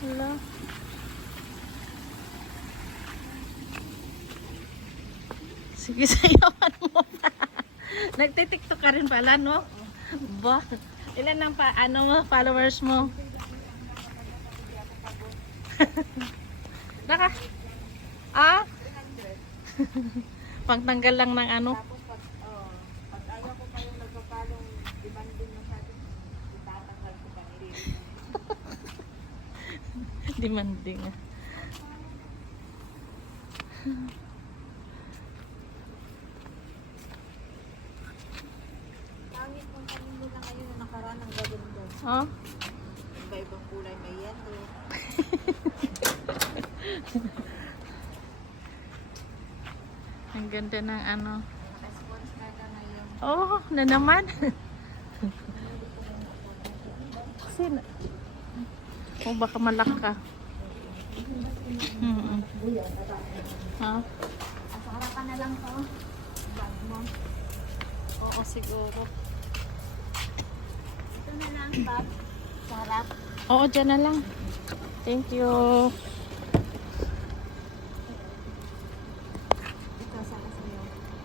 Wala. Sige, sayawan mo. Nagtitiktok ka rin pala, no? Ba? Ilan ang followers mo? Naka? Ah? Pangtanggal lang ng ano? Pag ayaw ko kayong nagpapalong demanding masyado, itatanggal ko pa nila. Demanding. Pangit kung kanino na kayo na nakaraan ng gaganda. Oh? Iba-ibang kulay may yellow. Ang ganda ng ano. Naka-sponsor ka na yung Oh, na naman. Sino? Oh, baka malak ka. Ha? sa harapan na lang to. Bag mo. Oo, siguro. Ito na lang, bag. Sa harap. Oo, dyan na lang. Thank you.